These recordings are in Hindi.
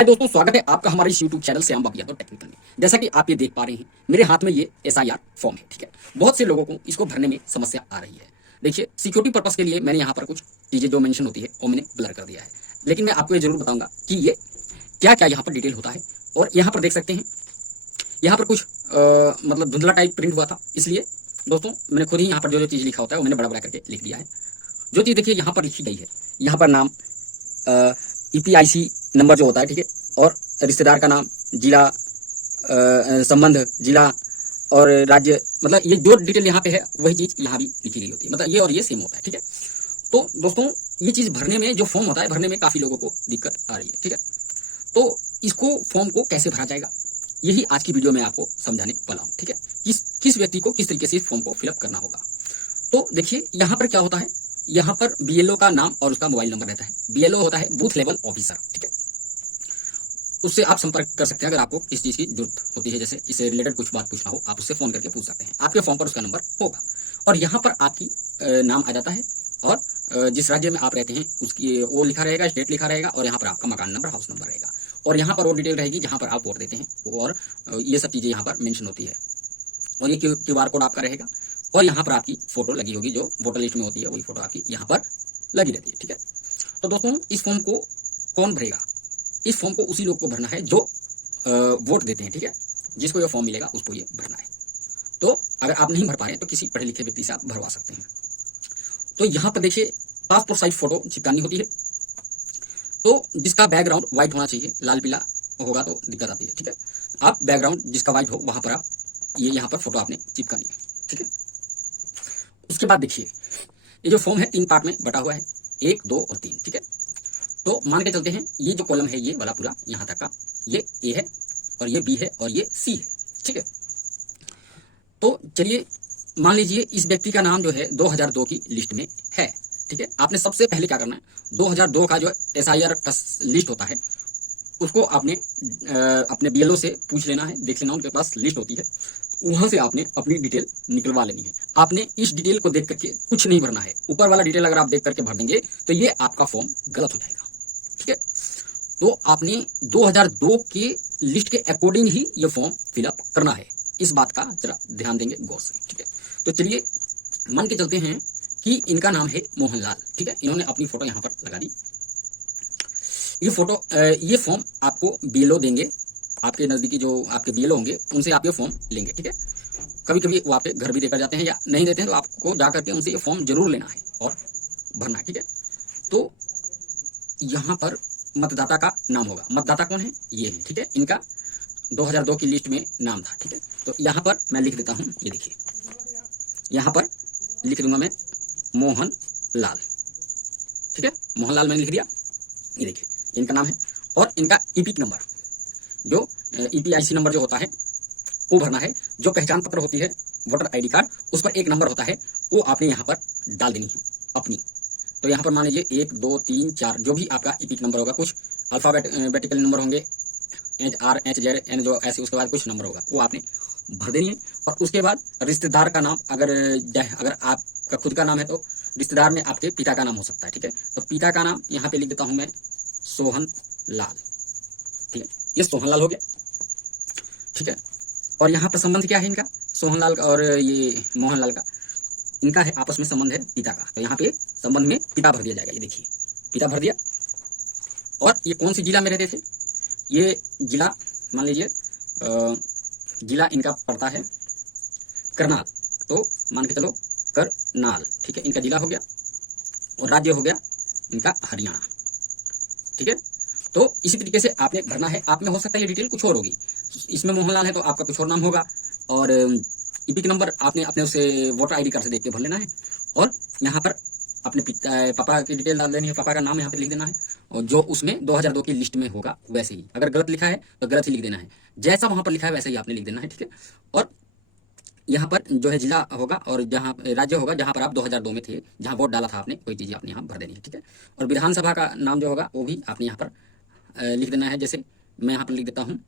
हाय दोस्तों, स्वागत है आपका हमारे इस यूट्यूब चैनल श्याम बाबू यादव टेक्निकल में। जैसा कि आप ये देख पा रहे हैं, मेरे हाथ में ये SIR फॉर्म है। ठीक है, बहुत से लोगों को इसको भरने में समस्या आ रही है। देखिए, सिक्योरिटी पर्पस के लिए मैंने यहाँ पर कुछ चीज़ें जो मेंशन होती है वो मैंने ब्लर कर दिया है, लेकिन मैं आपको ये जरूर बताऊंगा कि ये क्या क्या यहाँ पर डिटेल होता है। और यहाँ पर देख सकते हैं, यहाँ पर कुछ मतलब धुंधला टाइप प्रिंट हुआ था, इसलिए दोस्तों मैंने खुद ही यहाँ पर जो जो चीज़ लिखा होता है वो मैंने बड़ा बड़ा करके लिख दिया है। जो चीज़ देखिए यहाँ पर लिखी गई है, यहाँ पर नाम, EPIC नंबर जो होता है, ठीक है, और रिश्तेदार का नाम, जिला, संबंध, जिला और राज्य, मतलब ये जो डिटेल यहाँ पे है वही चीज़ यहाँ भी लिखी गई होती है, मतलब ये और ये सेम होता है। ठीक है, तो दोस्तों ये चीज़ भरने में, जो फॉर्म होता है भरने में काफ़ी लोगों को दिक्कत आ रही है। ठीक है, तो इसको फॉर्म को कैसे भरा जाएगा, यही आज की वीडियो में आपको समझाने वाला हूँ। ठीक है, किस व्यक्ति को किस तरीके से इस फॉर्म को फिलअप करना होगा। तो देखिए यहाँ पर क्या होता है, यहाँ पर BLO का नाम और उसका मोबाइल नंबर रहता है। BLO होता है बूथ लेवल ऑफिसर। ठीक है, उससे आप संपर्क कर सकते हैं अगर आपको इस चीज़ की जरूरत होती है, जैसे इससे रिलेटेड कुछ बात पूछना हो, आप उससे फ़ोन करके पूछ सकते हैं। आपके फॉर्म पर उसका नंबर होगा और यहाँ पर आपकी नाम आ जाता है और जिस राज्य में आप रहते हैं उसकी वो लिखा रहेगा, स्टेट लिखा रहेगा, और यहाँ पर आपका मकान नंबर, हाउस नंबर रहेगा, और यहाँ पर वो डिटेल रहेगी जहाँ पर आप वोट देते हैं, और ये सब चीज़ें यहाँ पर मेंशन होती है। और ये QR कोड आपका रहेगा, और यहाँ पर आपकी फ़ोटो लगी होगी, जो वोटर लिस्ट में होती है वही फ़ोटो आपकी यहाँ पर लगी रहती है। ठीक है, तो दोस्तों इस फॉर्म को कौन भरेगा? इस फॉर्म को उसी लोग को भरना है जो वोट देते हैं। ठीक है, जिसको ये फॉर्म मिलेगा उसको ये भरना है। तो अगर आप नहीं भर पा रहे हैं तो किसी पढ़े लिखे व्यक्ति से आप भरवा सकते हैं। तो यहाँ पर देखिए, पासपोर्ट साइज फोटो चिपकानी होती है, तो जिसका बैकग्राउंड व्हाइट होना चाहिए, लाल पीला होगा तो दिक्कत आती है। ठीक है, आप बैकग्राउंड जिसका व्हाइट हो वहाँ पर आप ये यहाँ पर फोटो आपने चिपकानी है। ठीक है, उसके बाद देखिए, ये जो फॉर्म है 3 पार्ट में बटा हुआ है, 1, 2 और 3। ठीक है, तो मान के चलते हैं ये जो कॉलम है ये वाला पूरा यहाँ तक का, ये A है और ये B है और ये C है। ठीक है, तो चलिए मान लीजिए इस व्यक्ति का नाम जो है 2002 की लिस्ट में है। ठीक है, आपने सबसे पहले क्या करना है, 2002 का जो SIR का लिस्ट होता है उसको आपने अपने BLO से पूछ लेना है, देख लेना, उनके पास लिस्ट होती है, वहां से आपने अपनी डिटेल निकलवा लेनी है। आपने इस डिटेल को देख करके कुछ नहीं भरना है। ऊपर वाला डिटेल अगर आप देख करके भर देंगे तो ये आपका फॉर्म गलत हो जाएगा। ठीक है, तो आपने 2002 के लिस्ट के अकॉर्डिंग ही ये फॉर्म फिलअप करना है। इस बात का जरा ध्यान देंगे गौर से। ठीक है, तो चलिए मान के चलते हैं कि इनका नाम है मोहनलाल। ठीक है, इन्होंने अपनी फोटो यहाँ पर लगा दी। ये फोटो, ये फॉर्म आपको BLO देंगे, आपके नज़दीकी जो आपके BLO होंगे उनसे आप ये फॉर्म लेंगे। ठीक है, कभी कभी वो आपके घर भी देकर जाते हैं, या नहीं देते हैं तो आपको जा करके उनसे ये फॉर्म जरूर लेना है और भरना है। ठीक है, तो यहाँ पर मतदाता का नाम होगा। मतदाता कौन है? ये है। ठीक है, इनका 2002 की लिस्ट में नाम था। ठीक है, तो यहाँ पर मैं लिख देता हूँ, ये देखिए यहाँ पर लिख दूंगा मैं मोहन लाल। ठीक है, मोहनलाल मैंने लिख दिया। ये देखिए इनका नाम है, और इनका EPIC नंबर, जो EPIC नंबर जो होता है वो भरना है। जो पहचान पत्र होती है, वोटर ID कार्ड, उस पर एक नंबर होता है, वो आपने यहाँ पर डाल देनी है अपनी। तो यहाँ पर मान लीजिए 1, 2, 3, 4 जो भी आपका EPIC नंबर होगा, कुछ अल्फाबेटिकल नंबर होंगे, HR, HZ, N जो ऐसे, उसके बाद कुछ नंबर होगा वो आपने भर देनी है। और उसके बाद रिश्तेदार का नाम, अगर आपका खुद का नाम है तो रिश्तेदार में आपके पिता का नाम हो सकता है। ठीक है, तो पिता का नाम यहाँ पे लिख देता हूँ मैं सोहन लाल। ठीक है, ये सोहन लाल हो गया। ठीक है, और यहाँ पर संबंध क्या है इनका, सोहनलाल का और ये मोहनलाल का, इनका है आपस में संबंध है पिता का, तो यहाँ पे संबंध में पिता भर दिया जाएगा। ये देखिए पिता भर दिया। और ये कौन सी जिला में रहते थे, ये जिला मान लीजिए जिला इनका पड़ता है करनाल, तो मान के चलो करनाल। ठीक है, इनका जिला हो गया, और राज्य हो गया इनका हरियाणा। ठीक है, तो इसी तरीके से आपने भरना है। आप में हो सकता है ये डिटेल कुछ और होगी, इसमें मोहनलाल है तो आपका कुछ और नाम होगा, और EPIC नंबर आपने अपने उसे वोटर ID कार्ड से देख के भर लेना है। और यहाँ पर अपने पापा की डिटेल डाल देनी है, पापा का नाम यहाँ पे लिख देना है, और जो उसमें 2002 की लिस्ट में होगा वैसे ही। अगर गलत लिखा है तो गलत ही लिख देना है, जैसा वहाँ पर लिखा है वैसे ही आपने लिख देना है। ठीक है, और यहाँ पर जो है जिला होगा और जहाँ राज्य होगा जहाँ पर आप 2002 में थे, जहाँ वोट डाला था आपने, कोई चीज़ें आपने यहाँ भर देनी है। ठीक है, और विधानसभा का नाम जो होगा वो भी आपने यहाँ पर लिख देना है। जैसे मैं यहाँ पर लिख देता हूँ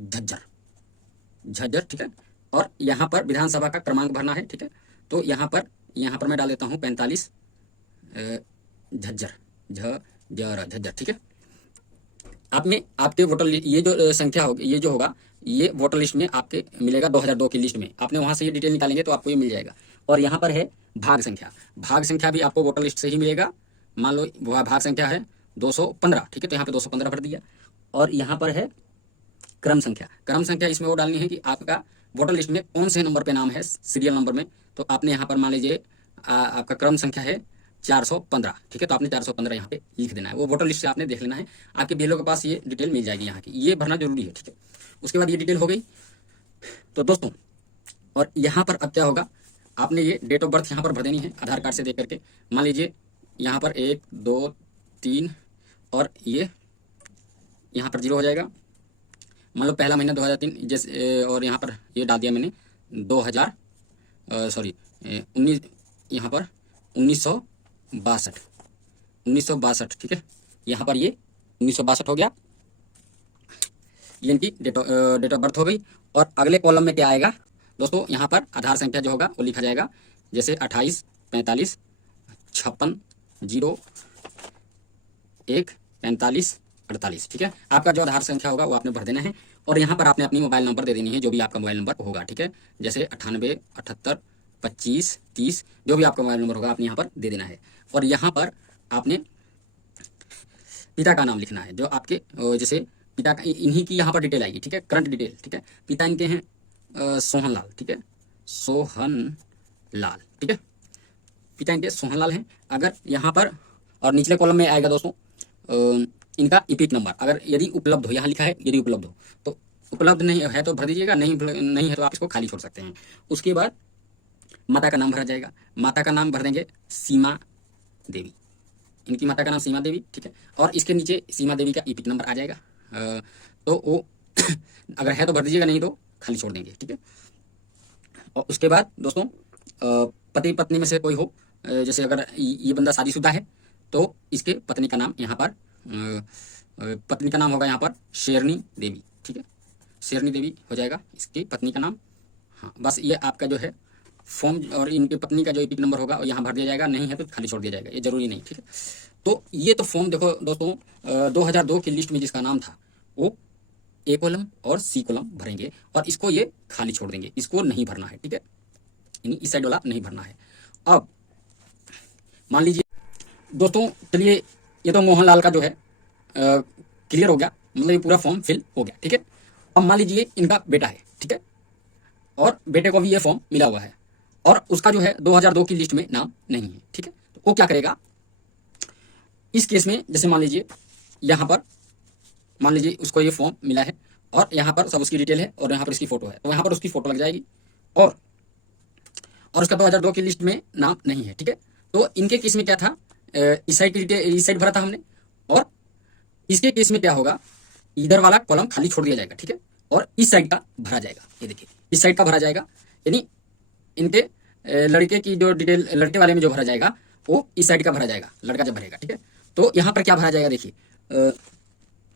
झज्जर। ठीक है, और यहाँ पर विधानसभा का क्रमांक भरना है। ठीक है, तो यहाँ पर मैं डाल देता हूँ 45 झज्जर। ठीक है, आप में आपके वोटर ये जो संख्या होगी, ये जो होगा, ये वोटर लिस्ट में आपके मिलेगा 2002 की लिस्ट में। आपने वहां से ये डिटेल निकालेंगे तो आपको ये मिल जाएगा। और यहाँ पर है भाग संख्या। भाग संख्या भी आपको वोटर लिस्ट से ही मिलेगा। मान लो वह भाग संख्या है 215, ठीक है, तो यहाँ पे 215 भर दिया। और यहाँ पर है क्रम संख्या। क्रम संख्या इसमें वो डालनी है कि आपका वोटर लिस्ट में कौन से नंबर पे नाम है, सीरियल नंबर में। तो आपने यहाँ पर मान लीजिए आपका क्रम संख्या है 415, ठीक है, तो आपने 415 यहाँ पे लिख देना है। वो वोटर लिस्ट से आपने देख लेना है, आपके बीएलओ के पास ये डिटेल मिल जाएगी यहाँ की, ये भरना जरूरी है, ठीक है। उसके बाद ये डिटेल हो गई। तो दोस्तों, और यहाँ पर अब क्या होगा, आपने ये डेट ऑफ बर्थ यहाँ पर भर देनी है आधार कार्ड से देख करके। मान लीजिए यहाँ पर 1 2 3 और ये यहाँ पर 0 हो जाएगा। मान लो पहला महीना 2003 जैसे, और यहाँ पर ये डाल दिया मैंने 2000 सॉरी 19, यहाँ पर 1962, ठीक है, यहाँ पर ये 1962 हो गया। ये इनकी डेट ऑफ बर्थ हो गई। और अगले कॉलम में क्या आएगा दोस्तों, यहाँ पर आधार संख्या जो होगा वो लिखा जाएगा, जैसे 28 45 56 0 1 45 48, ठीक है। आपका जो आधार संख्या होगा वो आपने भर देना है। और यहाँ पर आपने अपनी मोबाइल नंबर दे देनी है, जो भी आपका मोबाइल नंबर होगा, ठीक है, जैसे 98 78 25 30, जो भी आपका मोबाइल नंबर होगा आपने यहाँ पर दे देना है। और यहाँ पर आपने पिता का नाम लिखना है, जो आपके जैसे पिता का, इन्हीं की यहाँ पर डिटेल आएगी, ठीक है, करंट डिटेल, ठीक है। पिता इनके हैं सोहन लाल, ठीक है, सोहन लाल, ठीक है, पिता इनके सोहन लाल हैं। अगर यहाँ पर, और निचले कॉलम में आएगा दोस्तों इनका इपिक नंबर, अगर यदि उपलब्ध हो, यहाँ लिखा है यदि उपलब्ध हो, तो उपलब्ध नहीं है तो भर दीजिएगा, नहीं है तो आप इसको खाली छोड़ सकते हैं। उसके बाद माता का नाम भरा जाएगा। माता का नाम भर देंगे सीमा देवी, इनकी माता का नाम सीमा देवी, ठीक है। और इसके नीचे सीमा देवी का इपिक नंबर आ जाएगा। तो वो अगर है तो भर दीजिएगा, नहीं तो खाली छोड़ देंगे, ठीक है। और उसके बाद दोस्तों पति पत्नी में से कोई हो, जैसे अगर ये बंदा शादीशुदा है तो इसके पत्नी का नाम यहाँ पर पत्नी का नाम होगा यहाँ पर शेरनी देवी, ठीक है, शेरनी देवी हो जाएगा इसकी पत्नी का नाम। हाँ, बस ये आपका जो है फॉर्म, और इनकी पत्नी का जो इपिक नंबर होगा वो यहाँ भर दिया जाएगा, नहीं है तो खाली छोड़ दिया जाएगा, ये जरूरी नहीं, ठीक है। तो ये तो फॉर्म देखो दोस्तों 2002 की लिस्ट में जिसका नाम था वो ए कॉलम और सी कॉलम भरेंगे, और इसको ये खाली छोड़ देंगे, इसको नहीं भरना है, ठीक है, इस साइड वाला नहीं भरना है। अब मान लीजिए दोस्तों, चलिए ये तो मोहनलाल का जो है क्लियर हो गया, मतलब ये पूरा फॉर्म फिल हो गया, ठीक है। अब मान लीजिए इनका बेटा है, ठीक है, और बेटे को भी ये फॉर्म मिला हुआ है, और उसका जो है 2002 की लिस्ट में नाम नहीं है, ठीक है। तो वो क्या करेगा इस केस में, जैसे मान लीजिए यहाँ पर, मान लीजिए उसको ये फॉर्म मिला है और यहाँ पर सब उसकी डिटेल है और यहाँ पर इसकी फोटो है, तो यहाँ पर उसकी फोटो लग जाएगी, और उसका 2002 की लिस्ट में नाम नहीं है, ठीक है। तो इनके केस में क्या था, इस साइड की डिटेल इस साइड भरा था हमने, और इसके केस में क्या होगा, इधर वाला कॉलम खाली छोड़ दिया जाएगा, ठीक है, और इस साइड का भरा जाएगा। ये देखिए इस साइड का भरा जाएगा, यानी इनके लड़के की जो डिटेल, लड़के वाले में जो भरा जाएगा वो इस साइड का भरा जाएगा, लड़का जब भरेगा, ठीक है। तो यहाँ पर क्या भरा जाएगा, देखिए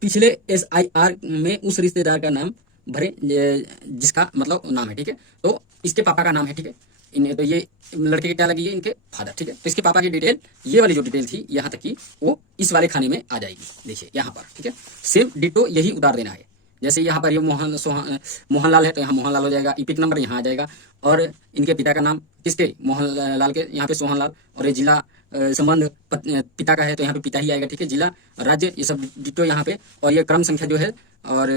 पिछले SIR में उस रिश्तेदार का नाम भरे जिसका मतलब नाम है, ठीक है। तो इसके पापा का नाम है, ठीक है, तो ये लड़के के क्या लगी है, इनके फादर, ठीक है। तो इसके पापा की डिटेल, ये वाली जो डिटेल थी यहाँ तक की, वो इस वाले खाने में आ जाएगी, देखिए यहाँ पर, ठीक है। सेम डिटो यही उतार देना है, जैसे यहाँ पर ये मोहनलाल है तो यहाँ मोहनलाल हो जाएगा, इपिक नंबर यहाँ आ जाएगा, और इनके पिता का नाम किसके, मोहनलाल के, यहाँ पे सोहनलाल, और ये जिला संबंध पिता का है तो यहाँ पे पिता ही आएगा, ठीक है, जिला राज्य ये सब डिटो यहाँ पे, और ये क्रम संख्या जो है और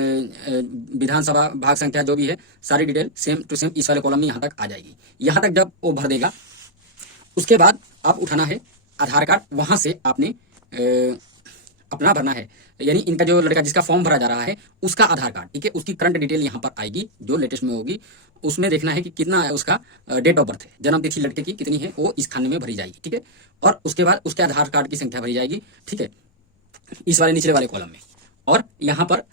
विधानसभा भाग संख्या जो भी है सारी डिटेल सेम टू सेम इस वाले कॉलम में यहाँ तक आ जाएगी। यहाँ तक जब वो भर देगा उसके बाद आप उठाना है आधार कार्ड, वहाँ से आपने अपना भरना है, यानी इनका जो लड़का जिसका फॉर्म भरा जा रहा है उसका आधार कार्ड, ठीक है, उसकी करंट डिटेल यहाँ पर आएगी जो लेटेस्ट में होगी, उसमें देखना है कि कितना है उसका डेट ऑफ बर्थ है, जन्म तिथि लड़के की कितनी है वो इस खाने में भरी जाएगी, ठीक है। और उसके बाद उसके आधार कार्ड की संख्या भरी जाएगी, ठीक है, इस वाले निचले वाले कॉलम में, और यहाँ पर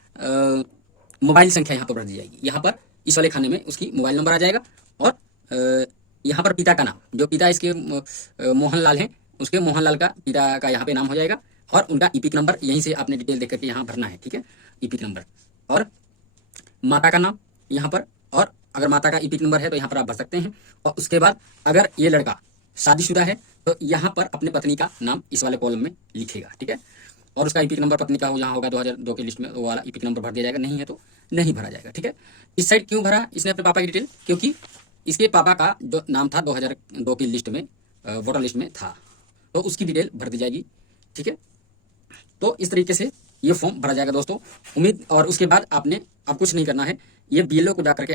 मोबाइल संख्या यहाँ पर भर दी जाएगी, यहाँ पर इस वाले खाने में उसकी मोबाइल नंबर आ जाएगा, और यहाँ पर पिता का नाम, जो पिता इसके मोहनलाल हैं उसके मोहनलाल का पिता का यहाँ पे नाम हो जाएगा, और उनका इपिक नंबर यहीं से आपने डिटेल देख करके यहाँ भरना है, ठीक है, इपिक नंबर, और माता का नाम यहाँ पर, और अगर माता का इपिक नंबर है तो यहाँ पर आप भर सकते हैं। और उसके बाद अगर ये लड़का शादीशुदा है तो यहाँ पर अपने पत्नी का नाम इस वाले कॉलम में लिखेगा, ठीक है। और उसका ईपिक नंबर पत्नी का हो जहाँ होगा 2002 की लिस्ट में, वो वाला ईपिक नंबर भर दिया जाएगा, नहीं है तो नहीं भरा जाएगा। ठीक है, इस साइड क्यों भरा इसने अपने पापा की डिटेल, क्योंकि इसके पापा का जो नाम था 2002 की लिस्ट में, वोटर लिस्ट में था, तो उसकी डिटेल भर दी जाएगी। ठीक है, तो इस तरीके से ये फॉर्म भरा जाएगा दोस्तों। उम्मीद, और उसके बाद आपने अब कुछ नहीं करना है, ये बीएलओ को जा करके